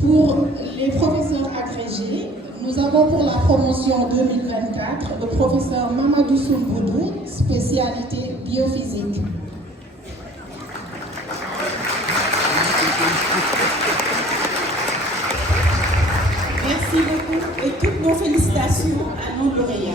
Pour les professeurs agrégés, nous avons pour la promotion 2024 le professeur Mamadou Soumboudou, spécialité biophysique. Merci beaucoup et toutes nos félicitations à nos lauréats.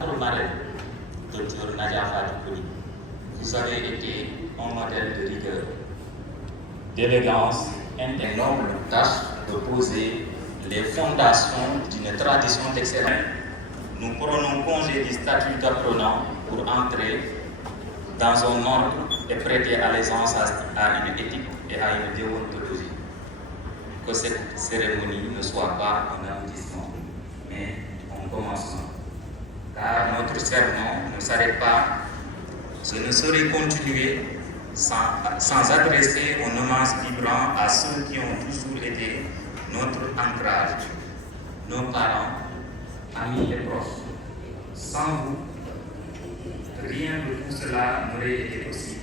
Le marraine, Dr Nadia Fadi, vous avez été un modèle de rigueur, d'élégance et une noble tâche de poser les fondations d'une tradition d'excellence. Nous prenons congé du statut d'apprenant pour entrer dans un ordre et prêter allégeance à une éthique et à une déontologie. Que cette cérémonie ne soit pas un aboutissement, mais un commencement. Car notre serment ne s'arrête pas. Je ne saurais continuer sans adresser un hommage vibrant à ceux qui ont toujours été notre ancrage, nos parents, amis et proches. Sans vous, rien de tout cela n'aurait été possible.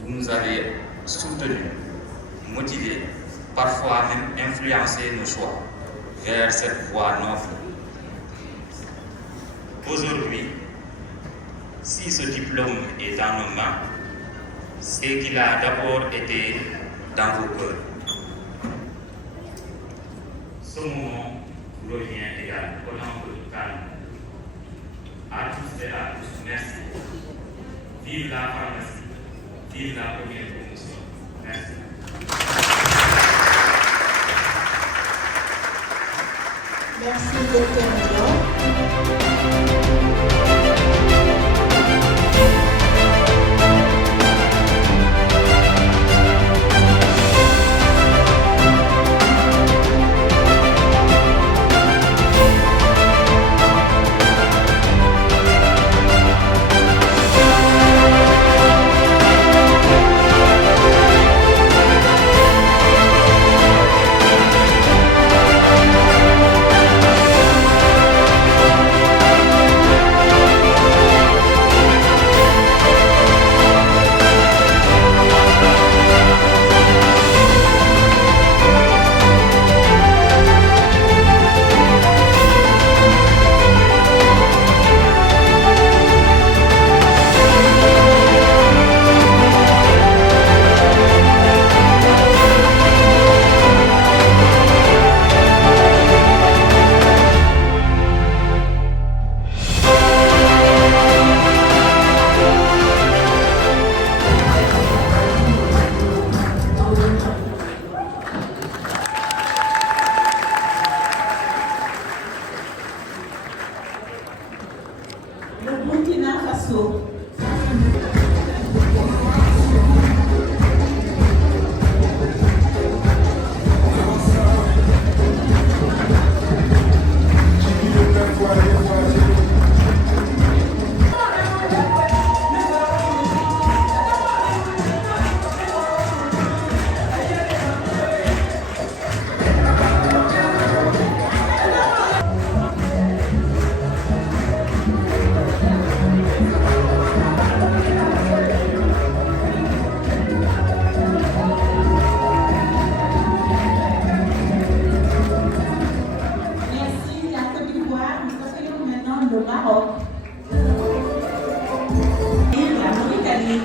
Vous nous avez soutenus, motivés, parfois même influencé nos choix vers cette voie noble. Aujourd'hui, si ce diplôme est dans nos mains, c'est qu'il a d'abord été dans vos cœurs. Ce moment vous revient également au nom de tout calme. À tous et à tous, merci. Vive la pharmacie, vive la première promotion. Merci. Merci, Dr. Dior. Le Burkina Faso. Le Maroc. Et la Mauritanie.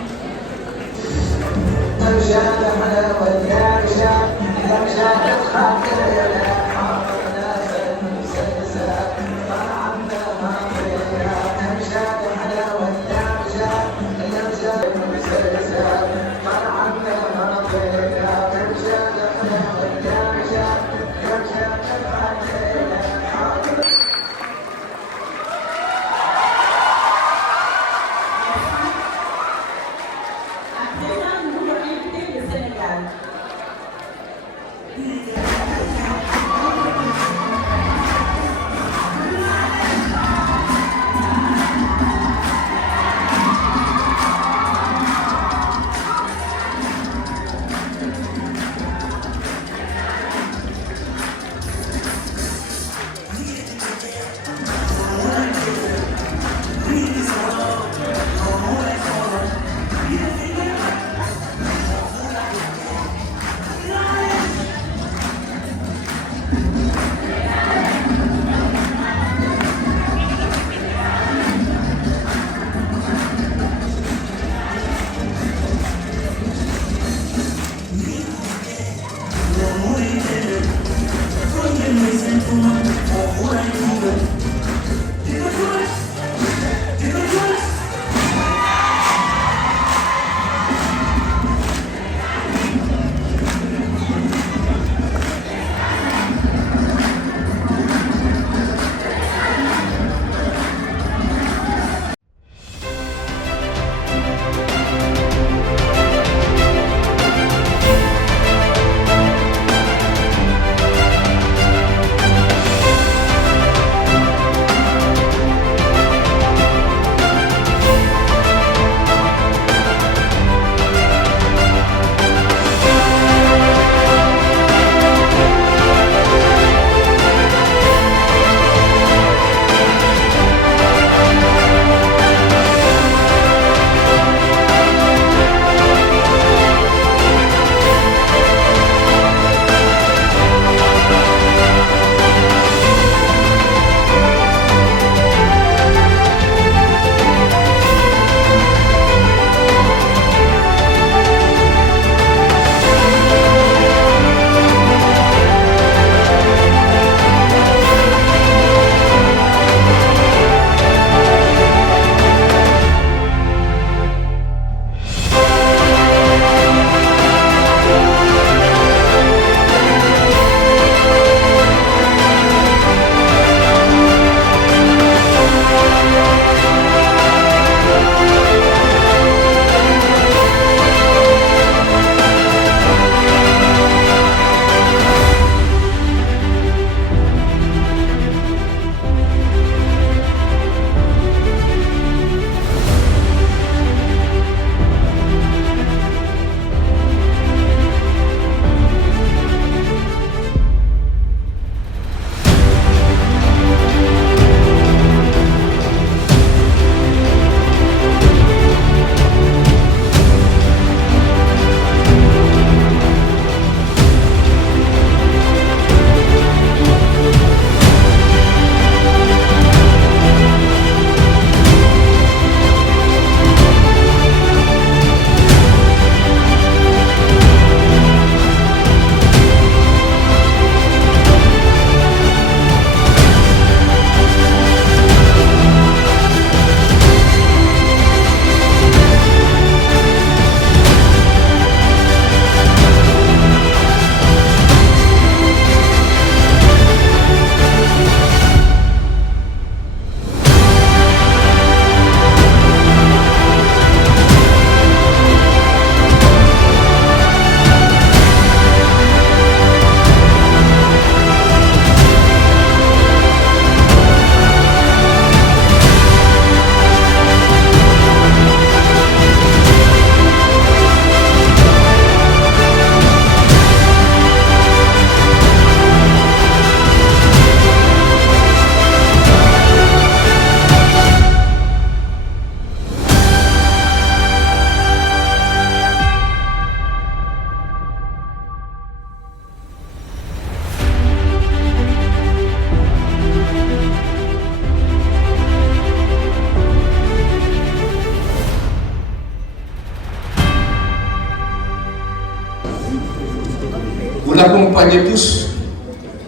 accompagner tous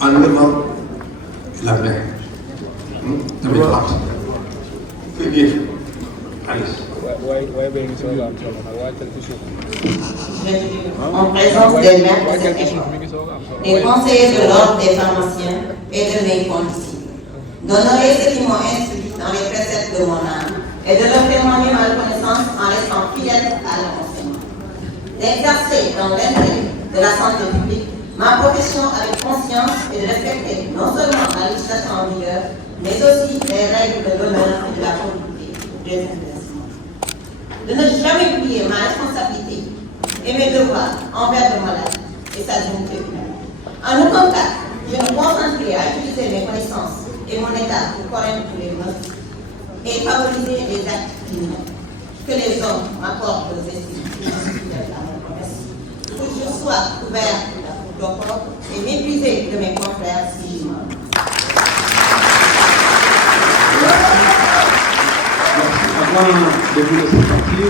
en levant la main. La main droite. Très bien. Allez. En présence des maîtres de cette école, des conseillers de l'ordre des pharmaciens et de mes condisciples, d'honorer ceux qui m'ont instruit dans les préceptes de mon âme et de leur témoigner ma reconnaissance en restant fidèle à leur enseignement, d'exercer dans l'intérêt de la santé publique ma profession avec conscience et de respecter non seulement la législation en vigueur, mais aussi les règles de l'honneur et de la probité des investissements. De ne jamais oublier ma responsabilité et mes devoirs envers le malade et sa dignité humaine. En aucun cas, je me concentrerai à utiliser mes connaissances et mon état pour corrompre les mœurs et favoriser les actes criminels. Que les hommes m'accordent aux estimes fidèles à mon promesse. Que je sois couvert d'opprobre et méprisé de mes confrères si je meurs. Avant de vous laisser partir,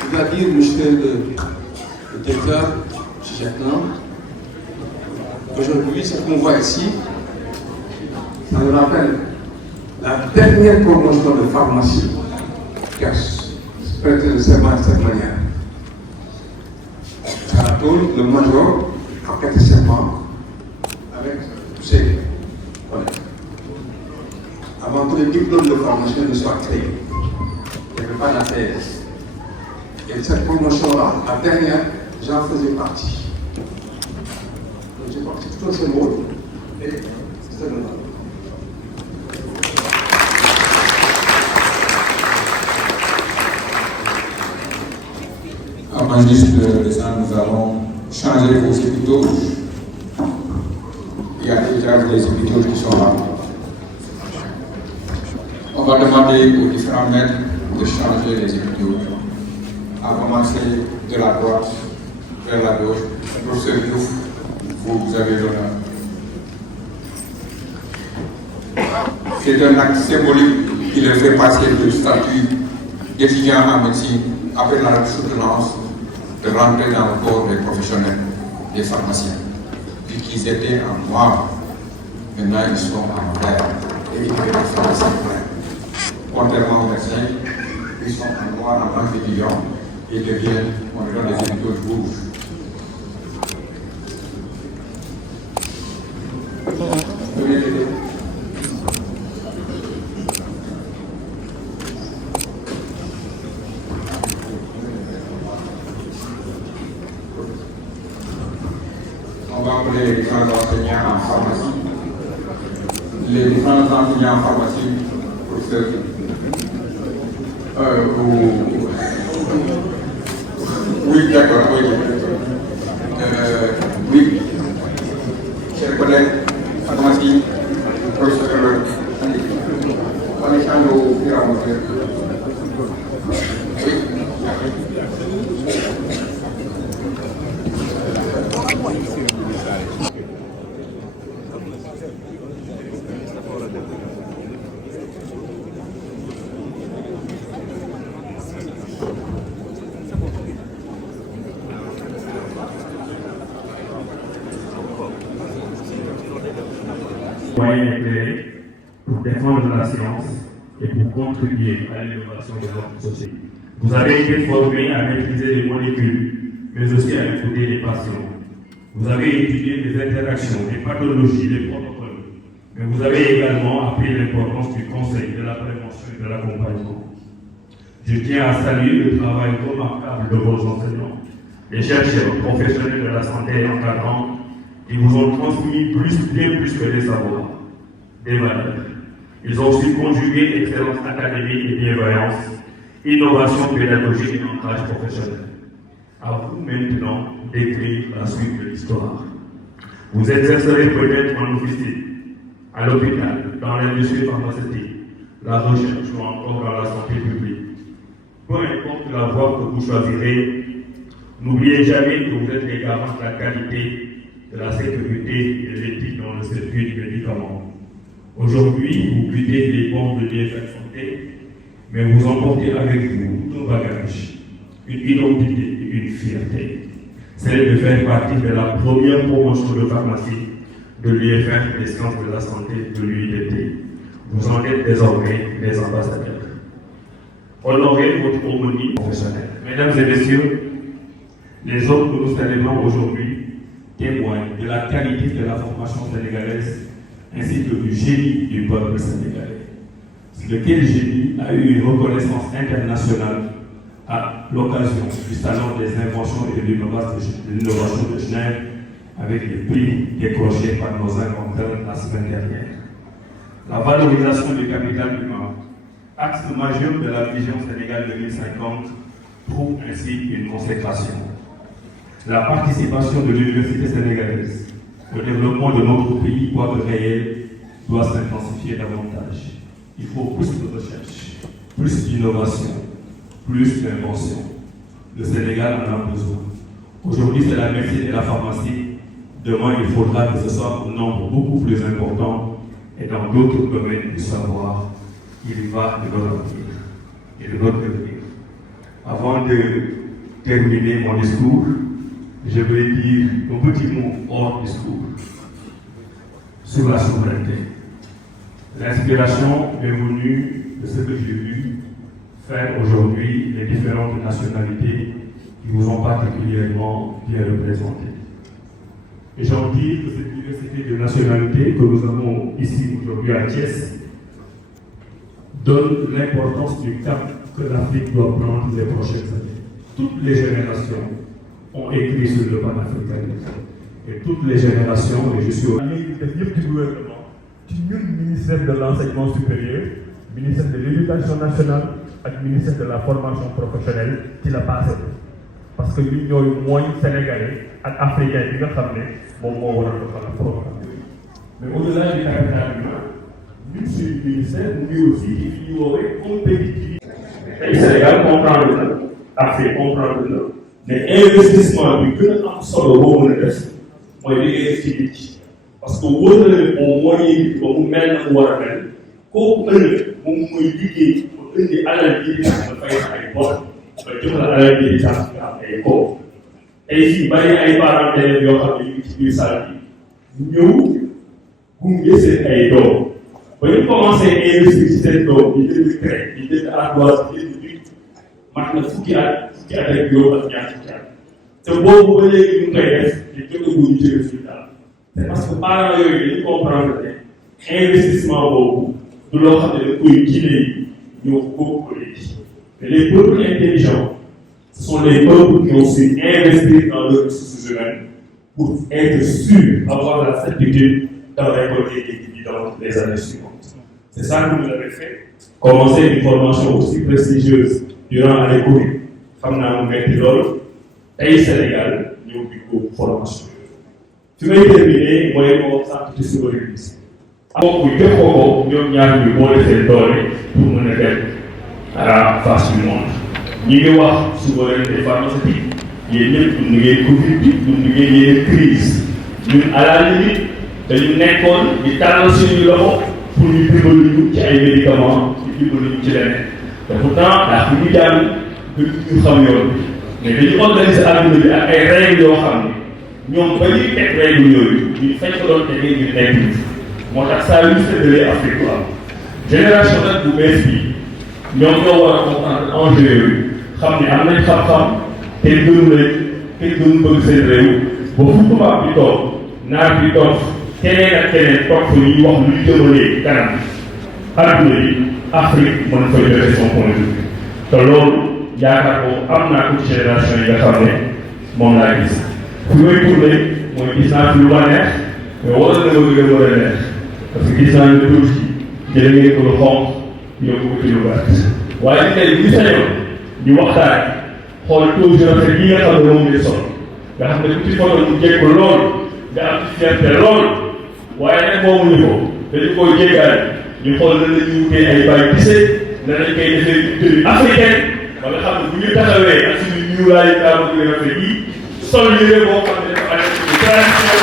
je dois dire, monsieur le directeur, M. Jacquelin, aujourd'hui, ce qu'on voit ici, ça nous rappelle la dernière promotion de pharmacie qui a prêté le serment de cette manière. Saratoul, le major, a prêté serment avec tous ses collègues. Avant que les diplômes de formation ne soient créés. Il n'y avait pas d'APS. Et cette promotion-là, la dernière, j'en faisais partie. Donc j'ai participé à ce rôle et c'était le rôle. Avant juste de ça, nous allons changer vos hôpitaux. Il y a déjà des hôpitaux qui sont là. On va demander aux différents maîtres de changer les hôpitaux, à commencer de la droite vers la gauche. Professeur Diouf, vous avez l'honneur. C'est un acte symbolique qui leur fait passer du statut d'étudiant en médecine après la soutenance de rentrer dans le corps des professionnels, des pharmaciens. Puis qu'ils étaient en noir, maintenant ils sont en vert et ils deviennent des pharmaciens pleins. Contrairement aux médecins, ils sont en noir en tant qu'étudiants et deviennent, on les donne des hôpitaux rouges. On va appeler les différents enseignants en pharmacie. Les différents enseignants en pharmacie, professeurs, oui, d'accord, oui. Oui, chers collègues, pharmacie, professeur, on échange au fur et à mesure. Oui. Moyens éclairés pour défendre la science et pour contribuer à l'innovation de notre société. Vous avez été formés à maîtriser les molécules, mais aussi à écouter les patients. Vous avez étudié les interactions, les pathologies, les protocoles, mais vous avez également appris l'importance du conseil, de la prévention et de l'accompagnement. Je tiens à saluer le travail remarquable de vos enseignants, les chercheurs, professionnels de la santé et encadrants, qui vous ont transmis bien plus que des savoirs, des valeurs. Ils ont su conjuguer excellence académique et bienveillance, innovation pédagogique et ancrage professionnel. À vous maintenant d'écrire la suite de l'histoire. Vous exercerez peut-être en officine, à l'hôpital, dans l'industrie pharmaceutique, la recherche ou encore dans la santé publique. Peu importe la voie que vous choisirez, n'oubliez jamais que vous êtes les garants de la qualité, de la sécurité et de l'éthique dans le circuit du médicament. Aujourd'hui, vous butez les bombes de BFM Santé, mais vous emportez avec vous tout un bagage, une identité et une fierté. c'est de faire partie de la première promotion de pharmacie de l'UFR des sciences de la santé de l'UIDT. Vous en êtes désormais les ambassadeurs. Honorez votre harmonie professionnelle. Mesdames et messieurs, les hommes que nous célébrons aujourd'hui témoignent de la qualité de la formation sénégalaise ainsi que du génie du peuple sénégalais. Lequel génie a eu une reconnaissance internationale à l'occasion du Salon des inventions et de l'innovation de Genève avec les prix décrochés par nos inventeurs la semaine dernière. La valorisation du capital humain, axe majeur de la vision Sénégal 2050, trouve ainsi une consécration. La participation de l'université sénégalaise au développement de notre pays, quoique réel, doit s'intensifier davantage. Il faut plus de recherche, plus d'innovation, plus d'invention. Le Sénégal en a besoin. Aujourd'hui, c'est la médecine et la pharmacie. Demain, il faudra que ce soit un nombre beaucoup plus important et dans d'autres domaines du savoir. Il y va de notre avenir et de notre devenir. Avant de terminer mon discours, je vais dire un petit mot hors discours sur la souveraineté. L'inspiration est venue de ce que j'ai vu faire aujourd'hui les différentes nationalités qui vous ont particulièrement bien représentées. Et j'en dis que cette diversité de nationalités que nous avons ici aujourd'hui à Thiès donne l'importance du cap que l'Afrique doit prendre les prochaines années. Toutes les générations ont écrit sur le panafricanisme. Et toutes les générations, et je suis au ministère de l'enseignement supérieur, ministère de l'éducation nationale et ministère de la formation professionnelle qui l'a passé. Parce que nous sommes moins sénégalais et africains qui nga xam ne moom moo war a defal programme. Mais au-delà du capital humain, ñun suñu ministère mu ngi aussi ci ñu woowee compétitivité. tey Sénégal comprendre na, Afrique comprendre na, mais investissement bi gën a am solo boo mën a def mooy li ngay def ci nit. Parce que wóor na leen moom moo yëngu ba mu mel na mu war a mel kooku ëllëg moom mooy liggéey ba indi alal ji di tax nga fay ay bor ba jox la alal ji di tax nga am ay koo. tey fii bari ay parents d'élèves yoo xam ne ñu ngi ci biir salle bi ñëw gunge seen ay doom ba ñu commencé investir ci seen doom di jënd craie di jënd ardoise di jënd bic mat na fukki at ak juróom ak ñaar fukki at te boobu ba léegi ñu ngi koy def te jotaguñu ci résultat. C'est parce que parents yooyu dañu comprendre ne investissement boobu du loo xam ne dañ koy jëlee ñoo ko léegi. Mais les peuples intelligents, ce sont les peuples qui ont su investir dans leurs ressources humaines pour être sûrs, avoir la certitude d'en récolter des dividendes les années suivantes. C'est ça que vous avez fait. Commencer une formation aussi prestigieuse durant l'année Covid. Xam naa mu metti loolu tey Sénégal ñëw di ko formation. Fi may terminer mooy moo sant ci souverainisme. Bokk jox ko ñoom ñaar ñu boole seen doole pour mën a dem à la face du monde. Ñi ngi wax souveraineté pharmaceutique yéen ñëpp dund ngeen Covid bi dund ngeen yeneen crise ñun à la limite dañu nekkoon di tàllal suñu loxo pour ñu dimbali ñu ci ay médicaments di dimbali ñu ci leneen te pourtant daa fi ñu jàng gën ñu xam yoon bi mais dañu organiser àdduna bi ak ay règles yoo xam ne ñoom ba ñuy teg règle yooyu ñu fekk doon tegee ñu nekk moo tax saa yu séddalee Afrique la génération nag bu bees bi ñoom ñoo war a comprendre enjeu yooyu xam ne am nañ xam-xam te gënu leen te gënu bëgg seen réew ba fu tubaab bi toog naar bi toog keneen ak keneen toog fa ñuy wax luy jëmalee kanam adduna bi Afrique mën fa joxe son point de vue te loolu yaakaar ko am naa ko ci génération yi nga xam ne moom laa gis fi may tourné mooy gis naa fi lu ma neex mais waroon na ma gën a war a neex parce que gis naa ne tuuti jëlee ngeen ko lu xonq yóbbu ko ci lu gàtt waaye tey bu ñu sañoon ñu waxtaan xool taux rafet yi nga xam ne moom ngay sol nga xam ne ku ci photo mu jekk lool nga am ci fierté lool waaye nag moomuñu ko dañu koy jéggaale ñu xool nan la ñuy wutee ay bàyyi tissé nan lañ koy defee tenue africaine ba nga xam ne bu ñu taxawee ak suñu ñuulaayu taamu yu rafet yi sol yére boo xam ne dafa ànd ak tradition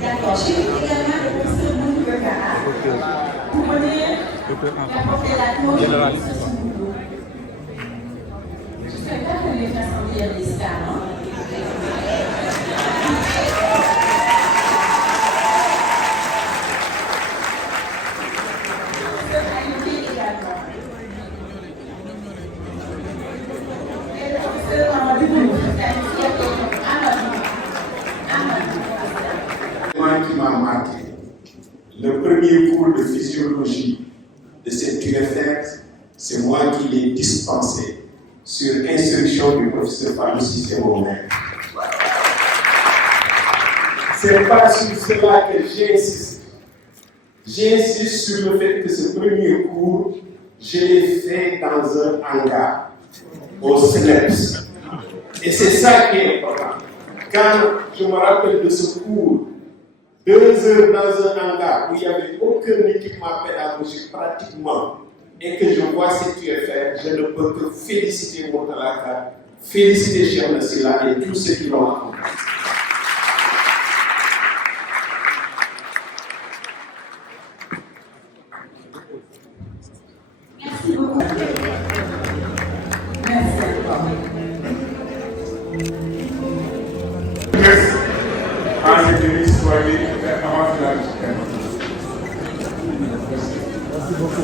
D'accord, j'ai également le professeur Boudou Bekara pour venir apporter la cause. Je ne sais pas que les gens sont bien des stars, non? Qui m'a marqué, le premier cours de physiologie de cette UFR, c'est moi qui l'ai dispensé sur instruction du professeur Fallou Cissé Romain. C'est pas sur cela que j'insiste. J'insiste sur le fait que ce premier cours, je l'ai fait dans un hangar, au SNEPS. Et c'est ça qui est important. Quand je me rappelle de ce cours, 2 heures dans un hangar où il n'y avait aucun équipement pédagogique pratiquement, et que je vois cette UFR, je ne peux que féliciter Mourtalaka, féliciter Cheikh Nassila et tous ceux qui l'ont accompagné. Merci beaucoup. Merci. Merci beaucoup.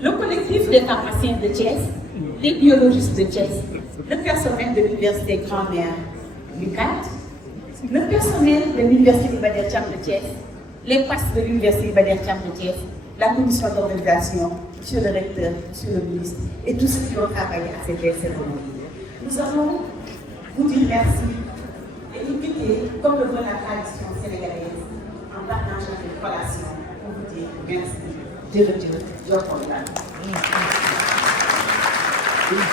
Le collectif des pharmaciens de Thiès, les biologistes de Thiès, le personnel de l'université Grand-Mère Lucas, le personnel de l'université Iba Der Thiam de Thiès, les passes de l'université Iba Der Thiam de Thiès, la commission d'organisation, monsieur le recteur, monsieur le ministre et tous ceux qui ont travaillé à cette belle cérémonie. Nous allons vous dire merci et inviter, comme le veut la tradition sénégalaise, en partageant des collations pour vous dire merci. Jërëjëf jox ko la. Une